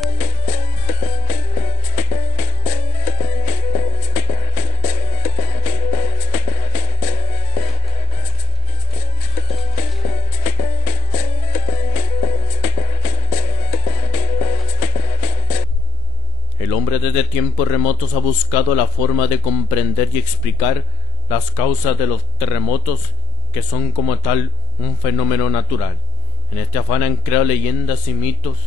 El hombre desde tiempos remotos ha buscado la forma de comprender y explicar las causas de los terremotos, que son como tal un fenómeno natural. En este afán han creado leyendas y mitos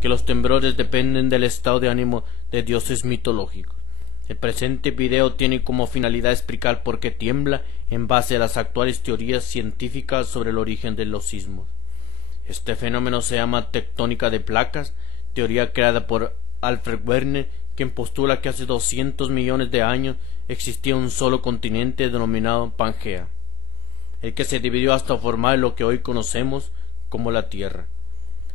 que los temblores dependen del estado de ánimo de dioses mitológicos. El presente video tiene como finalidad explicar por qué tiembla en base a las actuales teorías científicas sobre el origen de los sismos. Este fenómeno se llama tectónica de placas, teoría creada por Alfred Wegener, quien postula que hace 200 millones de años existía un solo continente denominado Pangea, el que se dividió hasta formar lo que hoy conocemos como la Tierra.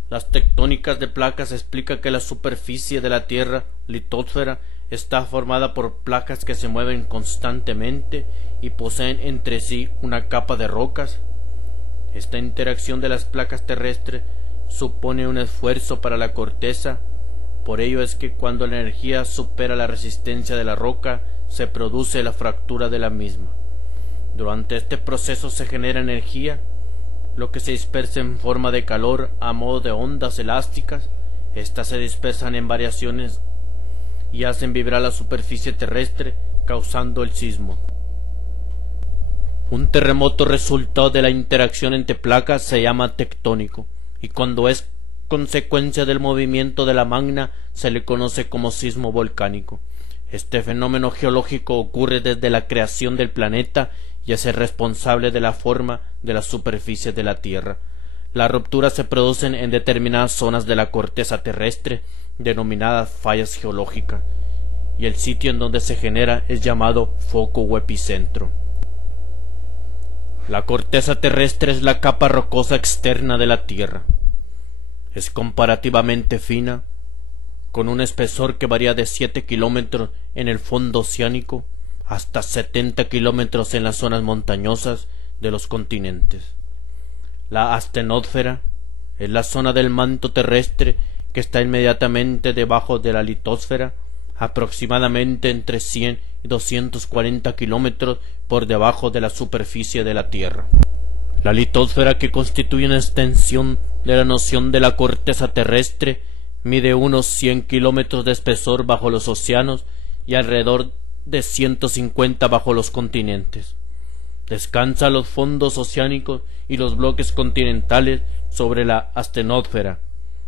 Las tectónicas de placas explican que la superficie de la Tierra, litosfera, está formada por placas que se mueven constantemente y poseen entre sí una capa de rocas. Esta interacción de las placas terrestres supone un esfuerzo para la corteza. Por ello es que cuando la energía supera la resistencia de la roca, se produce la fractura de la misma. Durante este proceso se genera energía, lo que se dispersa en forma de calor a modo de ondas elásticas. Estas se dispersan en variaciones y hacen vibrar la superficie terrestre, causando el sismo. Un terremoto resultado de la interacción entre placas se llama tectónico, y cuando es consecuencia del movimiento de la magna se le conoce como sismo volcánico. Este fenómeno geológico ocurre desde la creación del planeta y es el responsable de la forma de la superficie de la Tierra. Las rupturas se producen en determinadas zonas de la corteza terrestre, denominadas fallas geológicas, y el sitio en donde se genera es llamado foco o epicentro. La corteza terrestre es la capa rocosa externa de la Tierra. Es comparativamente fina, con un espesor que varía de 7 kilómetros en el fondo oceánico hasta 70 kilómetros en las zonas montañosas de los continentes. La astenósfera es la zona del manto terrestre que está inmediatamente debajo de la litosfera, aproximadamente entre 100 y 240 kilómetros por debajo de la superficie de la Tierra. La litosfera, que constituye una extensión de la noción de la corteza terrestre, mide unos 100 kilómetros de espesor bajo los océanos y alrededor de 150 bajo los continentes. Descansa los fondos oceánicos y los bloques continentales sobre la astenósfera,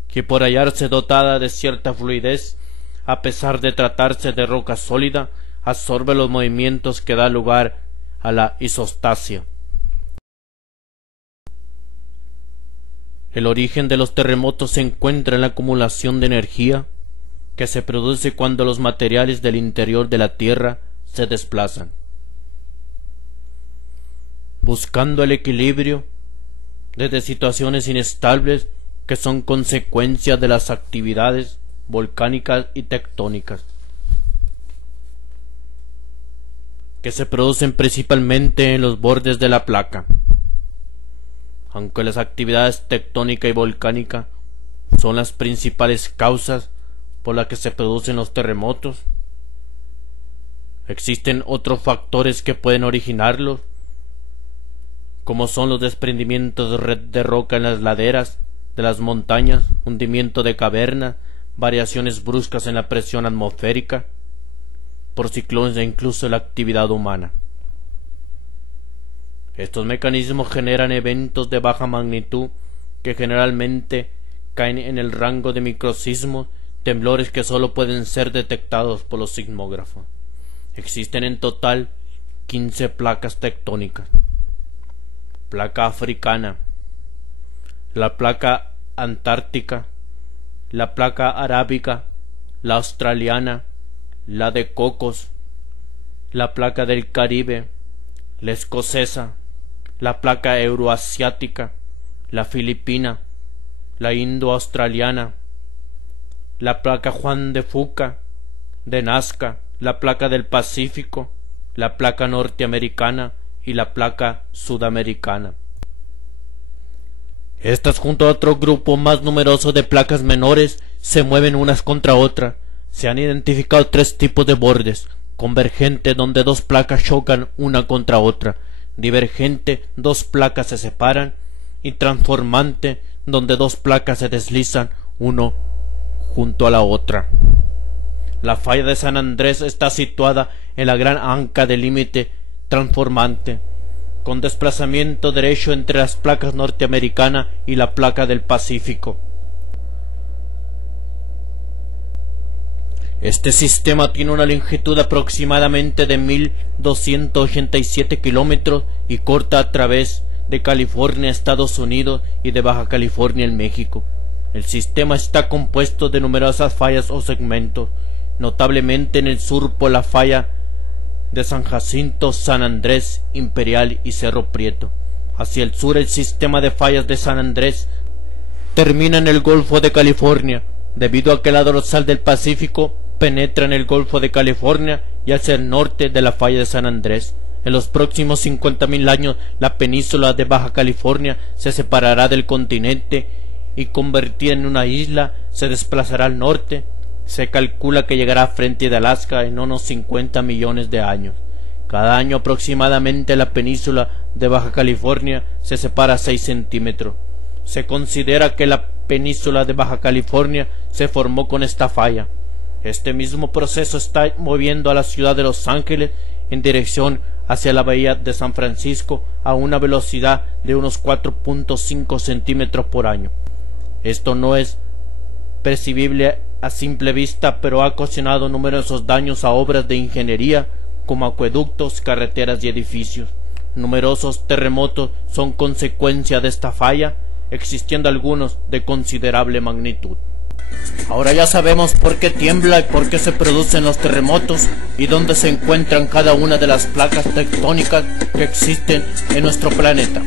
que por hallarse dotada de cierta fluidez, a pesar de tratarse de roca sólida, absorbe los movimientos que da lugar a la isostasia. El origen de los terremotos se encuentra en la acumulación de energía que se produce cuando los materiales del interior de la Tierra se desplazan. Buscando el equilibrio desde situaciones inestables que son consecuencia de las actividades volcánicas y tectónicas, que se producen principalmente en los bordes de la placa. Aunque las actividades tectónica y volcánica son las principales causas por las que se producen los terremotos, existen otros factores que pueden originarlos, como son los desprendimientos de roca en las laderas de las montañas, hundimiento de cavernas, variaciones bruscas en la presión atmosférica, por ciclones e incluso la actividad humana. Estos mecanismos generan eventos de baja magnitud que generalmente caen en el rango de microsismos, temblores que solo pueden ser detectados por los sismógrafos. Existen en total 15 placas tectónicas: placa africana, la placa antártica, la placa arábica, la australiana, la de Cocos, la placa del Caribe, la escocesa, la placa euroasiática, la filipina, la indo-australiana, la placa Juan de Fuca, de Nazca, la placa del Pacífico, la placa norteamericana y la placa sudamericana. Estas, junto a otro grupo más numeroso de placas menores, se mueven unas contra otras. Se han identificado 3 tipos de bordes: convergente, donde 2 placas chocan una contra otra; divergente, 2 placas se separan; y transformante, donde 2 placas se deslizan uno junto a la otra. La falla de San Andrés está situada en la gran anca del límite transformante, con desplazamiento derecho entre las placas norteamericana y la placa del Pacífico. Este sistema tiene una longitud aproximadamente de 1287 kilómetros y corta a través de California, Estados Unidos, y de Baja California en México. El sistema está compuesto de numerosas fallas o segmentos, notablemente en el sur por la falla de San Jacinto, San Andrés, Imperial y Cerro Prieto. Hacia el sur el sistema de fallas de San Andrés termina en el Golfo de California, debido a que la dorsal del Pacífico penetra en el Golfo de California y hacia el norte de la falla de San Andrés. En los próximos 50.000 años la península de Baja California se separará del continente y, convertida en una isla, se desplazará al norte. Se calcula que llegará frente de Alaska en unos 50 millones de años. Cada año aproximadamente la península de Baja California se separa 6 centímetros. Se considera que la península de Baja California se formó con esta falla. Este mismo proceso está moviendo a la ciudad de Los Ángeles en dirección hacia la bahía de San Francisco a una velocidad de unos 4.5 centímetros por año. Esto no es percibible a simple vista, pero ha ocasionado numerosos daños a obras de ingeniería como acueductos, carreteras y edificios. Numerosos terremotos son consecuencia de esta falla, existiendo algunos de considerable magnitud. Ahora ya sabemos por qué tiembla y por qué se producen los terremotos y dónde se encuentran cada una de las placas tectónicas que existen en nuestro planeta.